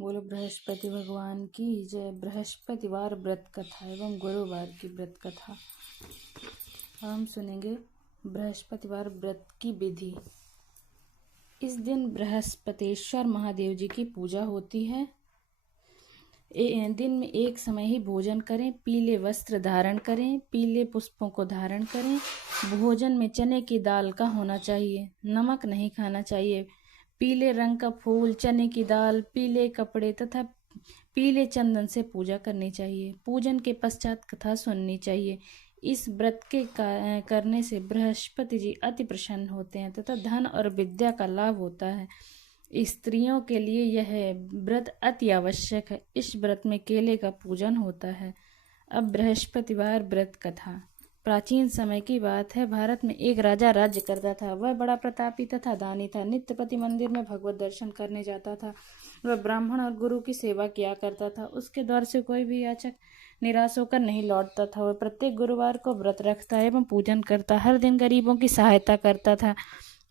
बोलो बृहस्पति भगवान की जय। बृहस्पतिवार व्रत कथा एवं गुरुवार की व्रत कथा। हम सुनेंगे बृहस्पतिवार व्रत की विधि। इस दिन बृहस्पतेश्वर महादेव जी की पूजा होती है। दिन में एक समय ही भोजन करें, पीले वस्त्र धारण करें, पीले पुष्पों को धारण करें। भोजन में चने की दाल का होना चाहिए, नमक नहीं खाना चाहिए। पीले रंग का फूल, चने की दाल, पीले कपड़े तथा पीले चंदन से पूजा करनी चाहिए। पूजन के पश्चात कथा सुननी चाहिए। इस व्रत के करने से बृहस्पति जी अति प्रसन्न होते हैं तथा धन और विद्या का लाभ होता है। स्त्रियों के लिए यह व्रत अति आवश्यक है। इस व्रत में केले का पूजन होता है। अब बृहस्पतिवार व्रत कथा। प्राचीन समय की बात है। भारत में एक राजा राज्य करता था। वह बड़ा प्रतापी तथा दानी था। नित्य प्रति मंदिर में भगवत दर्शन करने जाता था। वह ब्राह्मण और गुरु की सेवा किया करता था। उसके द्वार से कोई भी याचक निराश होकर नहीं लौटता था। वह प्रत्येक गुरुवार को व्रत रखता एवं पूजन करता। हर दिन गरीबों की सहायता करता था।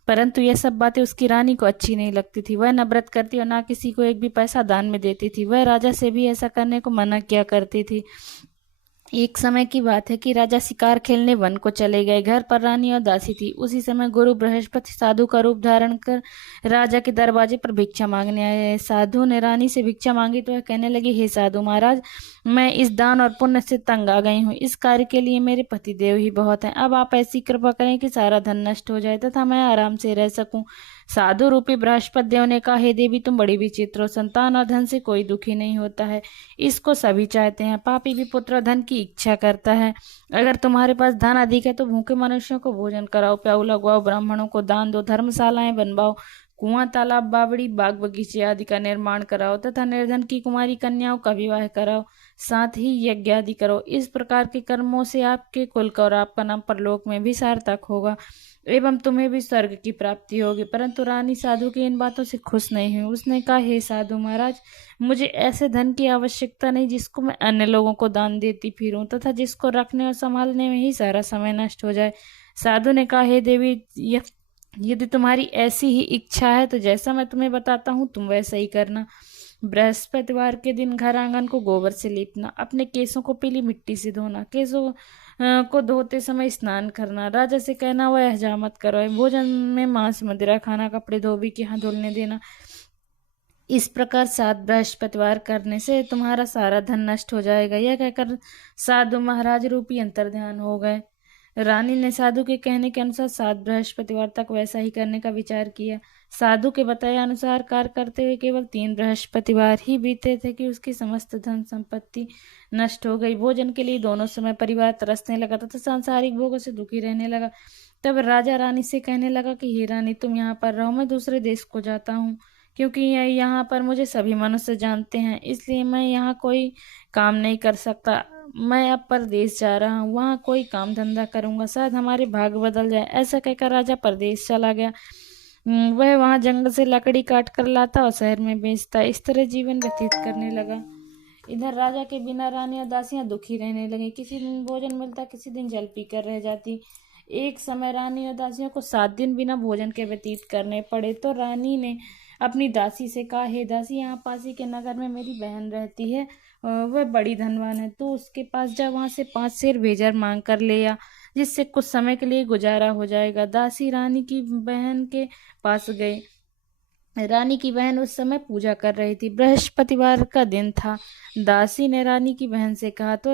परंतु यह सब बातें उसकी रानी को अच्छी नहीं लगती थी। वह न व्रत करती और न किसी को एक भी पैसा दान में देती थी। वह राजा से भी ऐसा करने को मना किया करती थी। एक समय की बात है कि राजा शिकार खेलने वन को चले गए। घर पर रानी और दासी थी। उसी समय गुरु बृहस्पति साधु का रूप धारण कर राजा के दरवाजे पर भिक्षा मांगने आए। साधु ने रानी से भिक्षा मांगी तो वह कहने लगी, हे साधु महाराज, मैं इस दान और पुण्य से तंग आ गई हूँ। इस कार्य के लिए मेरे पतिदेव ही बहुत हैं। अब आप ऐसी कृपा करें कि सारा धन नष्ट हो जाए तथा मैं आराम से रह सकूं। साधु रूपी बृहस्पति देव ने कहा, हे देवी, तुम बड़ी विचित्र हो। संतान और धन से कोई दुखी नहीं होता है, इसको सभी चाहते हैं। पापी भी पुत्र और धन की इच्छा करता है। अगर तुम्हारे पास धन अधिक है तो भूखे मनुष्यों को भोजन कराओ, प्याऊ लगवाओ, ब्राह्मणों को दान दो, धर्मशालाएं बनवाओ, कुआं, तालाब, बावड़ी, बाग बगीचे आदि का निर्माण कराओ तथा निर्धन की कुमारी कन्याओं का विवाह कराओ। साथ ही यज्ञ आदि करो। इस प्रकार के कर्मों से आपके कुल का और आपका नाम परलोक में भी सार्थक होगा एवं तुम्हें भी स्वर्ग की प्राप्ति होगी। परंतु रानी साधु की इन बातों से खुश नहीं हुई। उसने कहा, हे साधु महाराज, मुझे ऐसे धन की आवश्यकता नहीं जिसको मैं अन्य लोगों को दान देती फिरूं तथा जिसको रखने और संभालने में ही सारा समय नष्ट हो जाए। साधु ने कहा, हे देवी, यदि तुम्हारी ऐसी ही इच्छा है तो जैसा मैं तुम्हें बताता हूँ तुम वैसा ही करना। बृहस्पतिवार के दिन घर आंगन को गोबर से लीपना, अपने केसों को पीली मिट्टी से धोना, केसों को धोते समय स्नान करना, राजा से कहना वह हजामत करो, भोजन में मांस मदिरा खाना, कपड़े धोबी के यहाँ धुलने देना। इस प्रकार 7 बृहस्पतिवार करने से तुम्हारा सारा धन नष्ट हो जाएगा। यह कहकर साधु महाराज रूपी अंतर्ध्यान हो गए। रानी ने साधु के कहने के अनुसार 7 बृहस्पतिवार तक वैसा ही करने का विचार किया। साधु के बताए अनुसार कार्य करते हुए केवल 3 बृहस्पतिवार ही बीते थे कि उसकी समस्त धन संपत्ति नष्ट हो गई। भोजन के लिए दोनों समय परिवार तरसने लगा तथा सांसारिक भोगों से दुखी रहने लगा। तब राजा रानी से कहने लगा कि हे रानी, तुम यहाँ पर रहो, मैं दूसरे देश को जाता हूँ, क्योंकि यहाँ पर मुझे सभी मनुष्य जानते हैं, इसलिए मैं यहाँ कोई काम नहीं कर सकता। मैं अब परदेश जा रहा हूँ, वहाँ कोई काम धंधा करूंगा, शायद हमारे भाग बदल जाए। ऐसा कहकर राजा परदेश चला गया। वह वहाँ जंगल से लकड़ी काट कर लाता और शहर में बेचता। इस तरह जीवन व्यतीत करने लगा। इधर राजा के बिना रानी और दासियां दुखी रहने लगी। किसी दिन भोजन मिलता, किसी दिन जल पीकर रह जाती। एक समय रानी और दासियों को 7 दिन बिना भोजन के व्यतीत करने पड़े तो रानी ने अपनी दासी से कहा, हे दासी, यहाँ पासी के नगर में मेरी बहन रहती है, वह बड़ी धनवान है, तो उसके पास जा, वहां से 5 सेर भेजर मांग कर ले आ, जिससे कुछ समय के लिए गुजारा हो जाएगा। दासी रानी की बहन के पास गई। रानी की बहन उस समय पूजा कर रही थी। बृहस्पतिवार का दिन था। दासी ने रानी की बहन से कहा, तो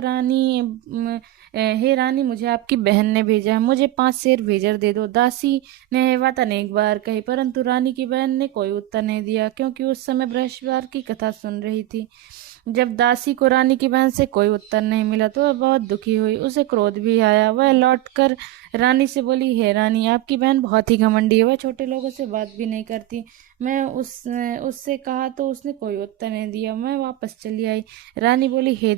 हे रानी, मुझे आपकी बहन ने भेजा है, मुझे 5 सेर भेजर दे दो। दासी ने यह बात अनेक बार कही, परंतु रानी की बहन ने कोई उत्तर नहीं दिया, क्योंकि उस समय बृहस्पतिवार की कथा सुन रही थी। जब दासी को रानी की बहन से कोई उत्तर नहीं मिला तो वह बहुत दुखी हुई। उसे क्रोध भी आया। वह लौटकर रानी से बोली, हे रानी, आपकी बहन बहुत ही घमंडी है, वह छोटे लोगों से बात भी नहीं करती। मैं उससे कहा तो उसने कोई उत्तर नहीं दिया, मैं वापस चली आई। रानी बोली, हे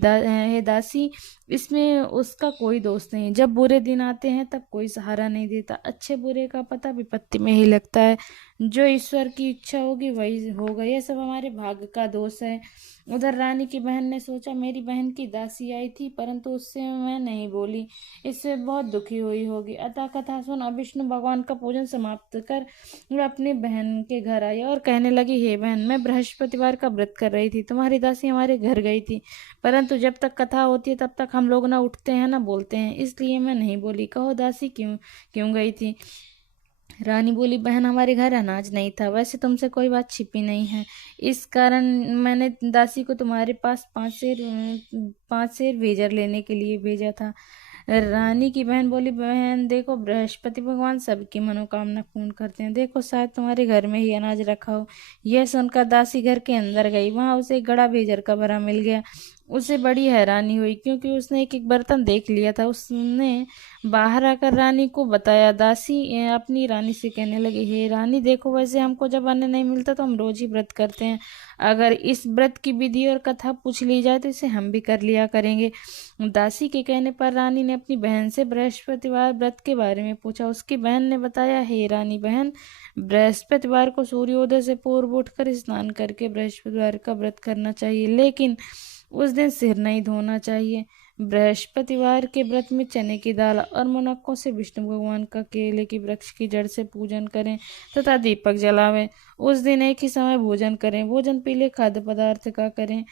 दासी, इसमें उसका कोई दोष नहीं। जब बुरे दिन आते हैं तब कोई सहारा नहीं देता। अच्छे बुरे का पता विपत्ति में ही लगता है। जो ईश्वर की इच्छा होगी वही होगा, यह सब हमारे भाग्य का दोष है। उधर रानी की बहन ने सोचा, मेरी बहन की दासी आई थी परंतु उससे मैं नहीं बोली, इससे बहुत दुखी हुई होगी। अतः कथा सुन अब विष्णु भगवान का पूजन समाप्त कर वह अपनी बहन के घर आई और कहने लगी, हे बहन, मैं बृहस्पतिवार का व्रत कर रही थी, तुम्हारी दासी हमारे घर गई थी, परंतु जब तक कथा होती है तब तक हम लोग ना उठते हैं ना बोलते हैं, इसलिए मैं नहीं बोली। कहो दासी क्यों क्यों गई थी? रानी बोली, बहन, हमारे घर अनाज नहीं था, वैसे तुमसे कोई बात छिपी नहीं है, इस कारण मैंने दासी को तुम्हारे पास 5 सेर भेजर लेने के लिए भेजा था। रानी की बहन बोली, बहन देखो, बृहस्पति भगवान सबकी मनोकामना पूर्ण करते हैं, देखो शायद तुम्हारे घर में ही अनाज रखा हो। यह सुनकर दासी घर के अंदर गई, वहां उसे एक गड़ा भेजर का भरा मिल गया। उसे बड़ी हैरानी हुई क्योंकि उसने एक एक बर्तन देख लिया था। उसने बाहर आकर रानी को बताया। दासी अपनी रानी से कहने लगी, हे रानी देखो, वैसे हमको जब अन्न नहीं मिलता तो हम रोज ही व्रत करते हैं, अगर इस व्रत की विधि और कथा पूछ ली जाए तो इसे हम भी कर लिया करेंगे। दासी के कहने पर रानी ने अपनी बहन से बृहस्पतिवार व्रत के बारे में पूछा। उसकी बहन ने बताया, हे रानी बहन, बृहस्पतिवार को सूर्योदय से पूर्व उठकर स्नान करके बृहस्पतिवार का व्रत करना चाहिए, लेकिन उस दिन सिर नहीं धोना चाहिए। बृहस्पतिवार के व्रत में चने की दाल और मुनक्कों से विष्णु भगवान का केले की वृक्ष की जड़ से पूजन करें तथा दीपक जलावें। उस दिन एक ही समय भोजन करें, भोजन पीले खाद्य पदार्थ का करें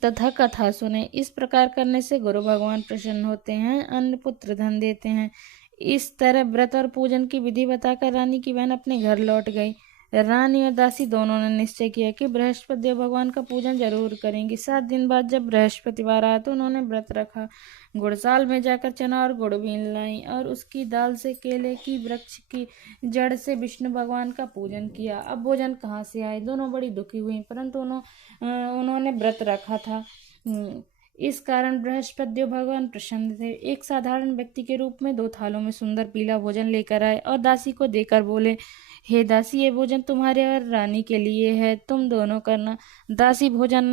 तथा कथा सुने। इस प्रकार करने से गुरु भगवान प्रसन्न होते हैं, अन्न पुत्र धन देते हैं। इस तरह व्रत और पूजन की विधि बताकर रानी की बहन अपने घर लौट गई। रानी और दासी दोनों ने निश्चय किया कि बृहस्पति भगवान का पूजन जरूर करेंगी। 7 दिन बाद जब बृहस्पतिवार आया तो उन्होंने व्रत रखा। गुड़साल में जाकर चना और गुड़ बीन लाई और उसकी दाल से केले की वृक्ष की जड़ से विष्णु भगवान का पूजन किया। अब भोजन कहाँ से आए? दोनों बड़ी दुखी हुई, परंतु उन्होंने व्रत रखा था। इस कारण बृहस्पति भगवान प्रसन्न थे। एक साधारण व्यक्ति के रूप में 2 थालों में सुंदर पीला भोजन लेकर आए और दासी को देकर बोले, हे दासी, ये भोजन तुम्हारे और रानी के लिए है, तुम दोनों करना। दासी भोजन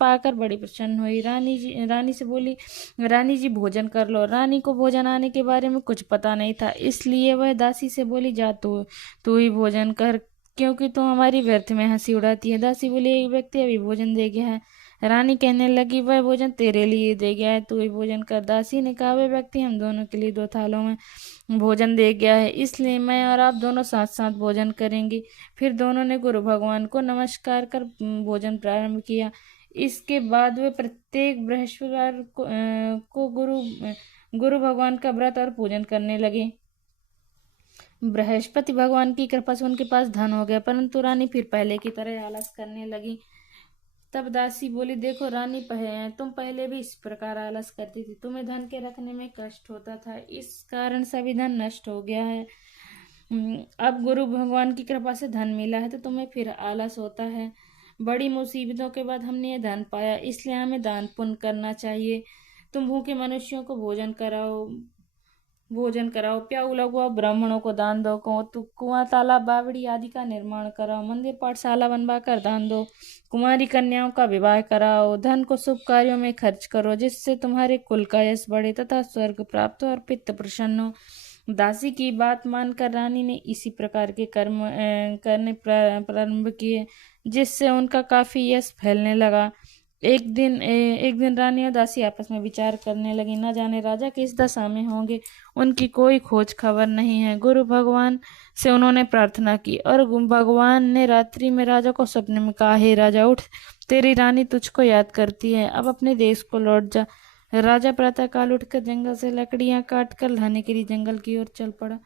पाकर बड़ी प्रसन्न हुई। रानी से बोली, रानी जी भोजन कर लो। रानी को भोजन आने के बारे में कुछ पता नहीं था, इसलिए वह दासी से बोली, जा तू ही भोजन कर, क्योंकि तू हमारी व्यर्थ में हंसी उड़ाती है। दासी बोली, एक व्यक्ति अभी भोजन दे गया है। रानी कहने लगी, वह भोजन तेरे लिए दे गया है, तू ही भोजन कर। दासी ने कहा, वह व्यक्ति हम दोनों के लिए 2 थालों में भोजन दे गया है, इसलिए मैं और आप दोनों साथ साथ भोजन करेंगे। फिर दोनों ने गुरु भगवान को नमस्कार कर भोजन प्रारंभ किया। इसके बाद वे प्रत्येक बृहस्पतिवार को गुरु भगवान का व्रत और पूजन करने लगे। बृहस्पति भगवान की कृपा से उनके पास धन हो गया, परंतु रानी फिर पहले की तरह आलस करने लगी। तब दासी बोली, देखो रानी, तुम पहले भी इस प्रकार आलस करती थी, तुम्हें धन के रखने में कष्ट होता था, इस कारण सभी धन नष्ट हो गया है। अब गुरु भगवान की कृपा से धन मिला है तो तुम्हें फिर आलस होता है। बड़ी मुसीबतों के बाद हमने ये धन पाया, इसलिए हमें दान पुण्य करना चाहिए। तुम भूखे मनुष्यों को भोजन कराओ, प्याऊ लगवाओ, ब्राह्मणों को दान दो, कुआं तालाब बावड़ी आदि का निर्माण कराओ, मंदिर पाठशाला बनवाकर दान दो, कुमारी कन्याओं का विवाह कराओ, धन को शुभ कार्यों में खर्च करो, जिससे तुम्हारे कुल का यश बढ़े तथा स्वर्ग प्राप्त हो और पितृ प्रसन्न हो। दासी की बात मानकर रानी ने इसी प्रकार के कर्म करने प्रारंभ किए, जिससे उनका काफी यश फैलने लगा। एक दिन रानी और दासी आपस में विचार करने लगी, न जाने राजा किस दशा में होंगे, उनकी कोई खोज खबर नहीं है। गुरु भगवान से उन्होंने प्रार्थना की और भगवान ने रात्रि में राजा को सपने में कहा, हे राजा, उठ, तेरी रानी तुझको याद करती है, अब अपने देश को लौट जा। राजा प्रातःकाल उठकर जंगल से लकड़ियां काट कर लाने के लिए जंगल की ओर चल पड़ा।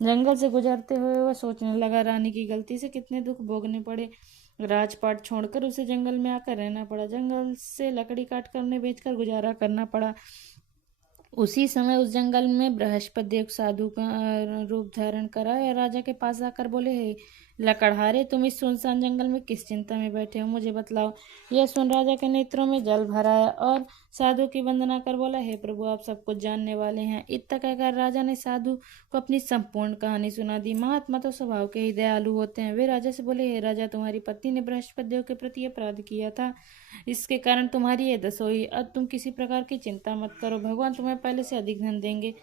जंगल से गुजरते हुए वह सोचने लगा, रानी की गलती से कितने दुख भोगने पड़े, राजपाट छोड़कर उसे जंगल में आकर रहना पड़ा, जंगल से लकड़ी काट कर उन्हें बेचकर गुजारा करना पड़ा। उसी समय उस जंगल में बृहस्पति एक साधु का रूप धारण करा और राजा के पास आकर बोले, हे लकड़हारे, तुम इस सुनसान जंगल में किस चिंता में बैठे हो, मुझे बतलाओ। यह सुन राजा के नेत्रों में जल भर आया और साधु की वंदना कर बोला, हे प्रभु, आप सब कुछ जानने वाले हैं। इतना कहकर राजा ने साधु को अपनी संपूर्ण कहानी सुना दी। महात्मा तो स्वभाव के ही दयालु होते हैं। वे राजा से बोले, हे राजा, तुम्हारी पत्नी ने बृहस्पति के प्रति अपराध किया था, इसके कारण तुम्हारी ये दशा हुई। अब तुम किसी प्रकार की चिंता मत करो, भगवान तुम्हें पहले से अधिक धन देंगे।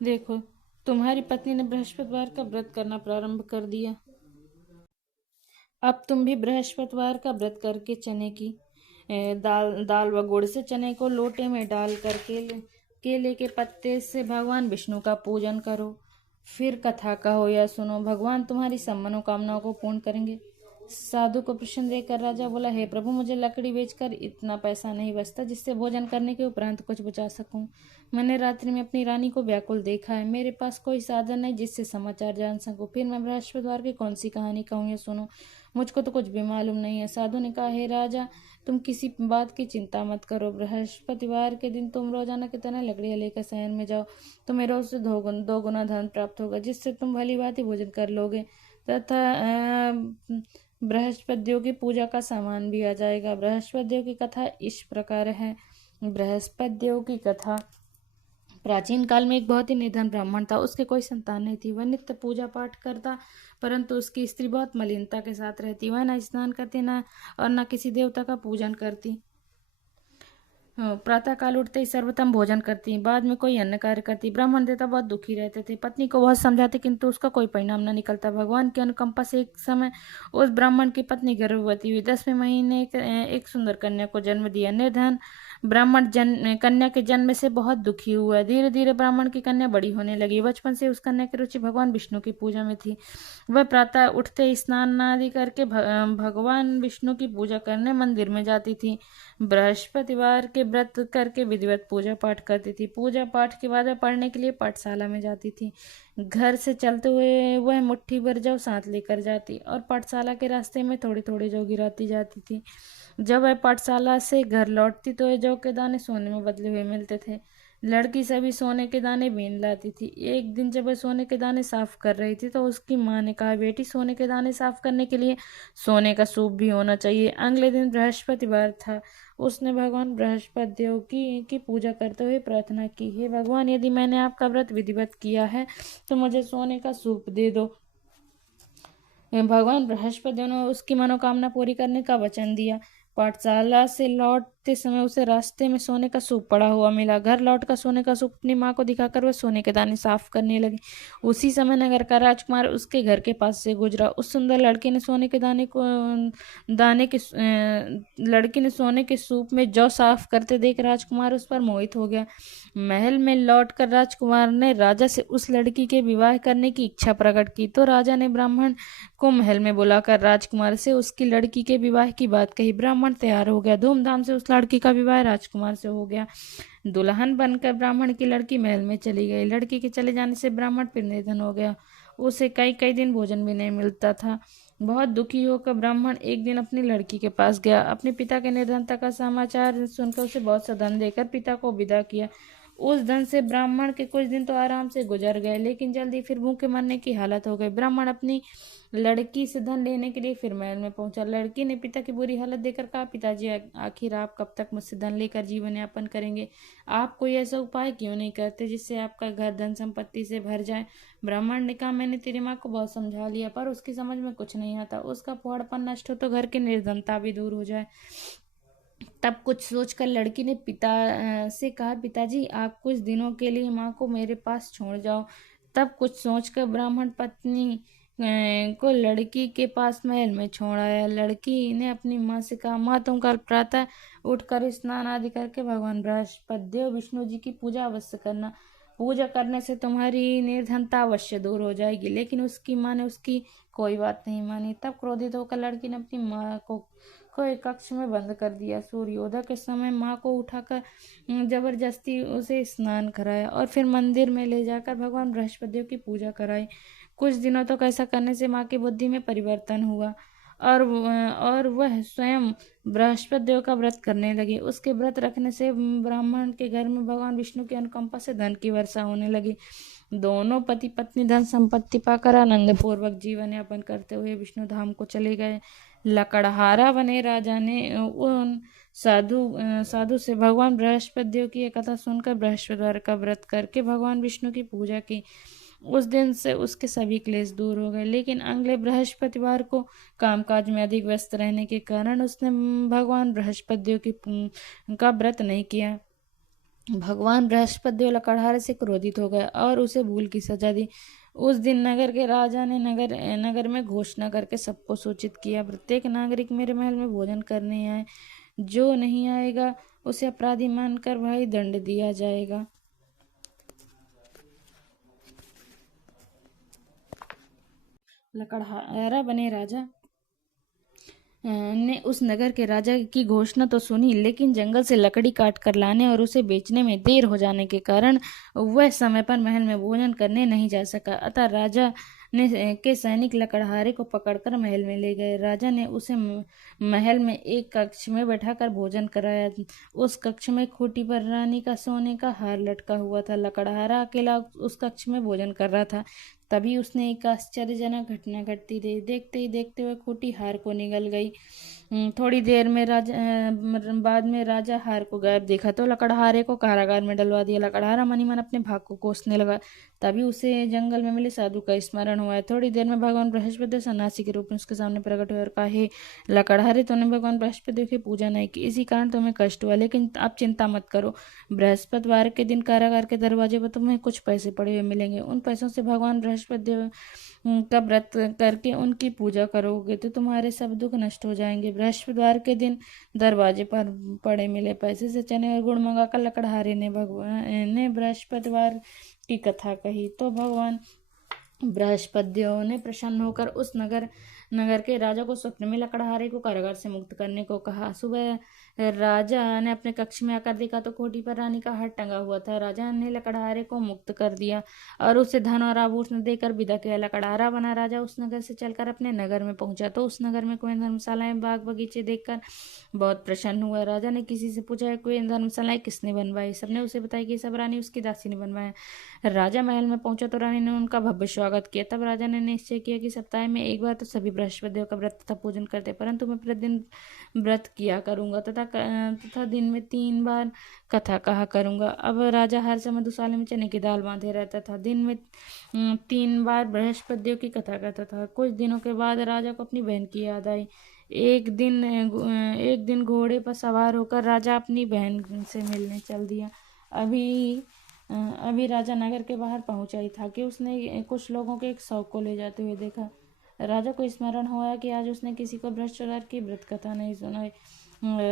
देखो, तुम्हारी पत्नी ने बृहस्पतिवार का व्रत करना प्रारंभ कर दिया। अब तुम भी बृहस्पतिवार का व्रत करके चने की दाल व गुड़ से चने को लोटे में डाल कर केले के पत्ते से भगवान विष्णु का पूजन करो। फिर कथा कहो या सुनो, भगवान तुम्हारी सब मनोकामनाओं को पूर्ण करेंगे। साधु को प्रश्न देकर राजा बोला, हे प्रभु, मुझे लकड़ी बेचकर इतना पैसा नहीं बचता जिससे भोजन करने के उपरांत कुछ बचा सकूं। मैंने रात्रि में अपनी रानी को व्याकुल देखा है। मेरे पास कोई साधन नहीं जिससे समाचार जान सकूं। फिर मैं बृहस्पतिवार की कौन सी कहानी कहूँ या सुनो, मुझको तो कुछ भी मालूम नहीं है। साधु ने कहा, हे राजा, तुम किसी बात की चिंता मत करो। बृहस्पतिवार के दिन तुम रोजाना की तरह लकड़ियां लेकर शहर में जाओ। तुम्हें रोज से दो गुना धन प्राप्त होगा, जिससे तुम भली भांति भोजन कर लोगे तथा बृहस्पति देव की पूजा का सामान भी आ जाएगा। बृहस्पति देव की कथा इस प्रकार है। बृहस्पति देव की कथा। प्राचीन काल में एक बहुत ही निधन ब्राह्मण था। उसके कोई संतान नहीं थी। वह नित्य पूजा पाठ करता, परंतु उसकी स्त्री बहुत मलिनता के साथ रहती। वह न स्नान करती न किसी देवता का पूजन करती। प्रातः काल उठते ही सर्वप्रथम भोजन करती, बाद में कोई अन्य कार्य करती। ब्राह्मण देवता बहुत दुखी रहते थे। पत्नी को बहुत समझाते, किंतु उसका कोई परिणाम न निकलता। भगवान की अनुकंपा से एक समय उस ब्राह्मण की पत्नी गर्भवती हुई। 10वें महीने एक सुंदर कन्या को जन्म दिया। निर्धन ब्राह्मण कन्या के जन्म से बहुत दुखी हुआ। धीरे धीरे ब्राह्मण की कन्या बड़ी होने लगी। बचपन से उस कन्या की रुचि भगवान विष्णु की पूजा में थी। वह प्रातः उठते ही स्नान आदि करके भगवान विष्णु की पूजा करने मंदिर में जाती थी। बृहस्पतिवार के व्रत करके विधिवत पूजा पाठ करती थी। पूजा पाठ के बाद वह पढ़ने के लिए पाठशाला में जाती थी। घर से चलते हुए वह मुट्ठी भर जौ साथ लेकर जाती और पाठशाला के रास्ते में थोड़ी थोड़ी जौ गिराती जाती थी। जब वह पाठशाला से घर लौटती तो जौ के दाने सोने में बदले हुए मिलते थे। लड़की सभी सोने के दाने बीन लाती थी। एक दिन जब वह सोने के दाने साफ कर रही थी तो उसकी माँ ने कहा, बेटी, सोने के दाने साफ करने के लिए सोने का सूप भी होना चाहिए। अगले दिन बृहस्पतिवार था। उसने भगवान बृहस्पति देव की पूजा करते हुए प्रार्थना की, हे भगवान, यदि मैंने आपका व्रत विधिवत किया है तो मुझे सोने का सूप दे दो। भगवान बृहस्पति देव ने उसकी मनोकामना पूरी करने का वचन दिया। पाठशाला से लौटते समय उसे रास्ते में सोने का सूप पड़ा हुआ मिला। घर लौटकर सोने का सूप अपनी माँ को दिखाकर वह सोने के दाने साफ करने लगी। उसी समय नगर का राजकुमार उसके घर के पास से गुजरा। उस सुंदर लड़की ने सोने के सूप में जौ साफ करते देख राजकुमार उस पर मोहित हो गया। महल में लौटकर राजकुमार ने राजा से उस लड़की के विवाह करने की इच्छा प्रकट की। तो राजा ने ब्राह्मण को महल में बुलाकर राजकुमार से उसकी लड़की के विवाह की बात कही। ब्राह्मण तैयार हो गया। धूमधाम से उस लड़की का विवाह राजकुमार से हो गया। दुल्हन बनकर ब्राह्मण की लड़की महल में चली गई। लड़की के चले जाने से ब्राह्मण फिर निर्धन हो गया। उसे कई कई दिन भोजन भी नहीं मिलता था। बहुत दुखी होकर ब्राह्मण एक दिन अपनी लड़की के पास गया। अपने पिता के निर्धनता का समाचार सुनकर उसे बहुत सा धन देकर पिता को विदा किया। उस धन से ब्राह्मण के कुछ दिन तो आराम से गुजर गए, लेकिन जल्दी फिर भूखे मरने की हालत हो गई। ब्राह्मण अपनी लड़की से धन लेने के लिए फिर महल में पहुंचा। लड़की ने पिता की बुरी हालत देखकर कहा, पिताजी, आखिर आप कब तक मुझसे धन लेकर जीवन यापन करेंगे? आप कोई ऐसा उपाय क्यों नहीं करते जिससे आपका घर धन संपत्ति से भर जाए? ब्राह्मण ने कहा, मैंने तेरी माँ को बहुत समझा लिया, पर उसकी समझ में कुछ नहीं आता। उसका फुहड़पन नष्ट हो तो घर की निर्धनता भी दूर हो जाए। तब कुछ सोचकर लड़की ने पिता से कहा, पिताजी, आप कुछ दिनों के लिए माँ को मेरे पास छोड़ जाओ। तब कुछ सोचकर ब्राह्मण पत्नी को लड़की के पास महल में छोड़ आया। लड़की ने अपनी माँ से कहा, माँ, तुम कल प्रातः उठकर स्नान आदि करके भगवान बृहस्पति देव विष्णु जी की पूजा अवश्य करना। पूजा करने से तुम्हारी निर्धनता अवश्य दूर हो जाएगी। लेकिन उसकी माँ ने उसकी कोई बात नहीं मानी। तब क्रोधित होकर लड़की ने अपनी माँ को एक कक्ष में बंद कर दिया। सूर्योदय के समय माँ को उठाकर जबरदस्ती उसे स्नान कराया और फिर मंदिर में ले जाकर भगवान बृहस्पति देव की पूजा कराई। कुछ दिनों तक ऐसा करने से माँ की बुद्धि में परिवर्तन हुआ और वह स्वयं बृहस्पति देव का व्रत करने लगी। उसके व्रत रखने से ब्राह्मण के घर में भगवान विष्णु की अनुकंपा से धन की वर्षा होने लगी। दोनों पति पत्नी धन संपत्ति पाकर आनंद पूर्वक जीवन यापन करते हुए विष्णु धाम को चले गए। लकड़हारा बने राजा ने उन साधु से भगवान बृहस्पति देव की कथा सुनकर बृहस्पतिवार का व्रत करके भगवान विष्णु की पूजा की। उस दिन से उसके सभी क्लेश दूर हो गए। लेकिन अगले बृहस्पतिवार को कामकाज में अधिक व्यस्त रहने के कारण उसने भगवान बृहस्पति देव का व्रत नहीं किया। भगवान बृहस्पति देव लकड़हारे से क्रोधित हो गए और उसे भूल की सजा दी। उस दिन नगर के राजा ने नगर में घोषणा करके सबको सूचित किया, प्रत्येक नागरिक मेरे महल में भोजन करने आए, जो नहीं आएगा उसे अपराधी मानकर भारी दंड दिया जाएगा। लकड़हारा बने राजा ने उस नगर के राजा की घोषणा तो सुनी, लेकिन जंगल से लकड़ी काट कर लाने और उसे बेचने में देर हो जाने के कारण वह समय पर महल में भोजन करने नहीं जा सका। अतः राजा ने के सैनिक लकड़हारे को पकड़कर महल में ले गए। राजा ने उसे महल में एक कक्ष में बैठाकर भोजन कराया। उस कक्ष में खूंटी पर रानी का सोने का हार लटका हुआ था। लकड़हारा अकेला उस कक्ष में भोजन कर रहा था। तभी उसने एक आश्चर्यजनक घटना घटती रही। देखते ही देखते हुए खूंटी हार को निगल गई। थोड़ी देर में बाद में राजा हार को गायब देखा तो लकड़हारे को कारागार में डलवा दिया। लकड़हारा मनी मन अपने भाग को कोसने लगा। तभी उसे जंगल में मिले साधु का स्मरण हुआ। थोड़ी देर में भगवान बृहस्पति सन्यासी के रूप में उसके सामने प्रकट हुए और कहा, हे लकड़हारे, तूने भगवान बृहस्पति की पूजा नहीं की, इसी कारण तुम्हें कष्ट हुआ, लेकिन आप चिंता मत करो। बृहस्पतिवार के दिन कारागार के दरवाजे पर तुम्हें कुछ पैसे पड़े हुए मिलेंगे। उन पैसों से भगवान बृहस्पति देव का व्रत करके उनकी पूजा करोगे तो तुम्हारे सब दुख नष्ट हो जाएंगे। बृहस्पतिवार के दिन दरवाजे पर पड़े मिले पैसे से चने और गुड़ मंगाकर लकड़हारे ने भगवान ने बृहस्पतिवार की कथा कही तो भगवान बृहस्पति देव ने प्रसन्न होकर उस नगर के राजा को स्वप्न में लकड़हारे को कारागार से मुक्त करने को कहा। सुबह राजा ने अपने कक्ष में आकर देखा तो कोठी पर रानी का हार टंगा हुआ था। राजा ने लकड़हारे को मुक्त कर दिया और उसे धन और आभूषण देकर विदा किया। लकड़हारा बना राजा उस नगर से चलकर अपने नगर में पहुंचा तो उस नगर में कुएं धर्मशालाएं बाग बगीचे देखकर बहुत प्रसन्न हुआ। राजा ने किसी से पूछा, कुएं धर्मशालाएं किसने बनवाई? सबने उसे बताया कि सब रानी उसकी दासी ने बनवाया। राजा महल में पहुंचा तो रानी ने उनका भव्य स्वागत किया। तब राजा ने निश्चय किया कि सप्ताह में एक बार तो सभी बृहस्पति देव का व्रत तथा पूजन करते, परंतु मैं प्रतिदिन व्रत किया करूंगा तथा दिन में 3 बार कथा कहा करूंगा। अब राजा हर समय दुशाले में चने की दाल बांधे रहता था। दिन में 3 बार बृहस्पति देव की कथा करता था। कुछ दिनों के बाद राजा को अपनी बहन की याद आई। एक दिन घोड़े पर सवार होकर राजा अपनी बहन से मिलने चल दिया। अभी राजा नगर के बाहर पहुंचा ही था कि उसने कुछ लोगों के एक शव को ले जाते हुए देखा। राजा को स्मरण हुआ कि आज उसने किसी को बृहस्पतिवार की व्रत कथा नहीं सुनाई।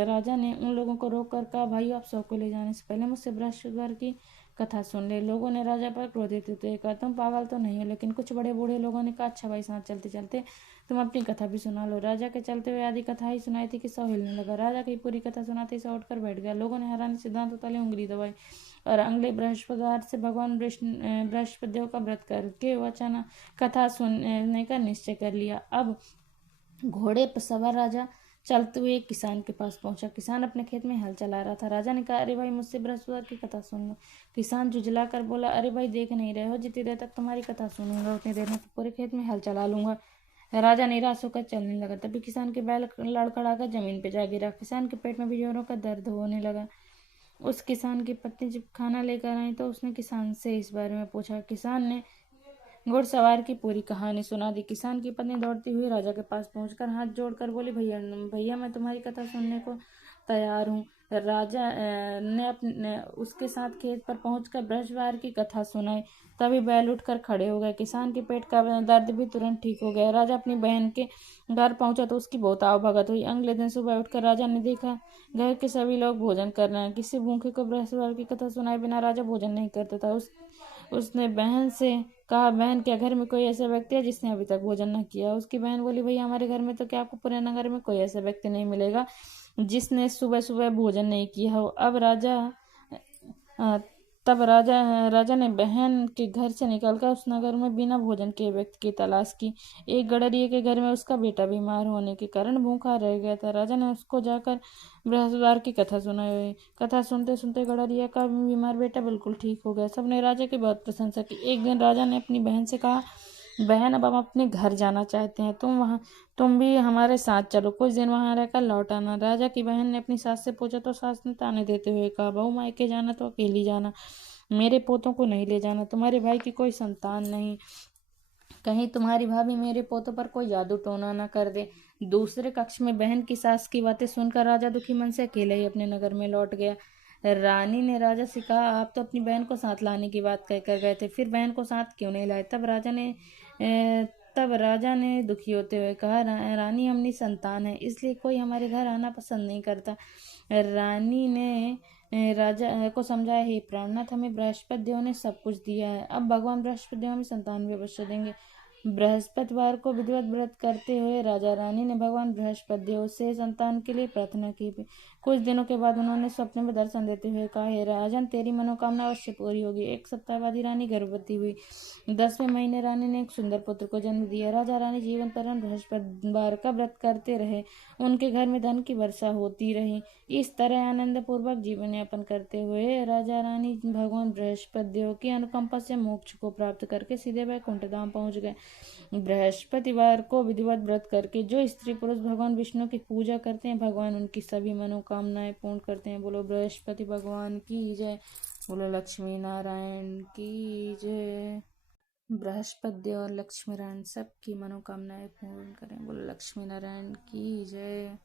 राजा ने उन लोगों को रोक कर कहा, भाई, आप शव को ले जाने से पहले मुझसे बृहस्पतिवार की कथा सुन ले। लोगों ने राजा पर क्रोधित होते कहा, तुम पागल तो नहीं हो? लेकिन कुछ बड़े बूढ़े लोगों ने कहा, अच्छा भाई, साथ चलते चलते तुम अपनी कथा भी सुना लो। राजा के चलते हुए आधी कथा ही सुनाई थी कि शव हिलने लगा। राजा की पूरी कथा सुनाते ही शव उठकर बैठ गया। लोगों ने हैरानी से दांतों तले उंगली दबाई और अगले बृहस्पतिवार से भगवान बृहस्पति देव का व्रत करके वचन कथा सुनने का निश्चय कर लिया। अब घोड़े पर सवार राजा चलते हुए एक किसान के पास पहुंचा। किसान अपने खेत में हल चला रहा था। राजा ने कहा, अरे भाई, मुझसे बृहस्पतिवार की कथा सुन लो। किसान झुंझला कर बोला, अरे भाई, देख नहीं रहे हो, जितनी देर तक तुम्हारी कथा सुनूंगा उतनी देर में तो पूरे खेत में हल चला लूंगा। राजा निराश होकर चलने लगा। तभी किसान के बैल लड़खड़ाकर जमीन पर जा गिरा। किसान के पेट में भी जोरों का दर्द होने लगा। उस किसान की पत्नी जब खाना लेकर आई तो उसने किसान से इस बारे में पूछा। किसान ने घुड़सवार की पूरी कहानी सुना दी। किसान की पत्नी दौड़ती हुई राजा के पास पहुंचकर हाथ जोड़कर बोली, भैया भैया, मैं तुम्हारी कथा सुनने को तैयार हूँ। राजा ने उसके साथ खेत पर पहुंचकर बृहस्पतिवार की कथा सुनाई। तभी बैल उठकर खड़े हो गए। किसान के पेट का दर्द भी तुरंत ठीक हो गया। राजा अपनी बहन के घर पहुंचा तो उसकी बहुत आवभगत हुई। अगले दिन सुबह उठकर राजा ने देखा घर के सभी लोग भोजन कर रहे हैं। किसी भूखे को बृहस्पतिवार की कथा सुनाए बिना राजा भोजन नहीं करता था। उसने बहन से कहा, बहन, क्या घर में कोई ऐसा व्यक्ति है जिसने अभी तक भोजन न किया? उसकी बहन बोली, भैया, हमारे घर में तो क्या, आपको पूरे नगर में कोई ऐसा व्यक्ति नहीं मिलेगा जिसने सुबह सुबह भोजन नहीं किया हो। तब राजा ने बहन के घर से निकलकर उस नगर में बिना भोजन के व्यक्ति की तलाश की। एक गडरिये के घर में उसका बेटा बीमार होने के कारण भूखा रह गया था। राजा ने उसको जाकर बृहस्पतिवार की कथा सुनाई। कथा सुनते सुनते गडरिया का बीमार बेटा बिल्कुल ठीक हो गया। सबने राजा की बहुत प्रशंसा की। एक दिन राजा ने अपनी बहन से कहा, बहन, अब हम अपने घर जाना चाहते हैं, तुम भी हमारे साथ चलो, कुछ दिन वहां रहकर लौट आना। राजा की बहन ने अपनी सास से पूछा तो सास ने ताने देते हुए कहा, बहू, मायके जाना तो अकेली जाना, मेरे पोतों को नहीं ले जाना। तुम्हारे भाई की कोई संतान नहीं, कहीं तुम्हारी भाभी मेरे पोतों पर कोई जादू टोना न कर दे। दूसरे कक्ष में बहन की सास की बातें सुनकर राजा दुखी मन से अकेले ही अपने नगर में लौट गया। रानी ने राजा से कहा, आप तो अपनी बहन को साथ लाने की बात कहकर गए थे, फिर बहन को साथ क्यों नहीं लाए? तब राजा ने दुखी होते हुए कहा, रानी हम निसंतान है, इसलिए कोई हमारे घर आना पसंद नहीं करता। रानी ने राजा को समझाया, हे प्राणनाथ, हमें बृहस्पति देव ने सब कुछ दिया है, अब भगवान बृहस्पति देव हमें संतान भी अवश्य देंगे। बृहस्पतिवार को विधिवत व्रत करते हुए राजा रानी ने भगवान बृहस्पति देव से संतान के लिए प्रार्थना की। कुछ दिनों के बाद उन्होंने स्वप्न में दर्शन देते हुए कहा, हे राजन, तेरी मनोकामना अवश्य पूरी होगी। एक सप्ताह बाद ही रानी गर्भवती हुई। 10वें महीने रानी ने एक सुंदर पुत्र को जन्म दिया। राजा रानी जीवन पर्यंत बृहस्पतिवार का व्रत करते रहे। उनके घर में धन की वर्षा होती रही। इस तरह आनंद पूर्वक जीवन यापन करते हुए राजा रानी भगवान बृहस्पति देव की अनुकंपा से मोक्ष को प्राप्त करके सीधे वैकुंठ धाम पहुंच गए। बृहस्पतिवार को विधिवत व्रत करके जो स्त्री पुरुष भगवान विष्णु की पूजा करते हैं, भगवान उनकी सभी मनोकामनाएं पूर्ण करते हैं। बोलो बृहस्पति भगवान की जय। बोलो लक्ष्मी नारायण की जय। बृहस्पति देव और लक्ष्मी नारायण सबकी मनोकामनाएं पूर्ण करें। बोलो लक्ष्मी नारायण की जय।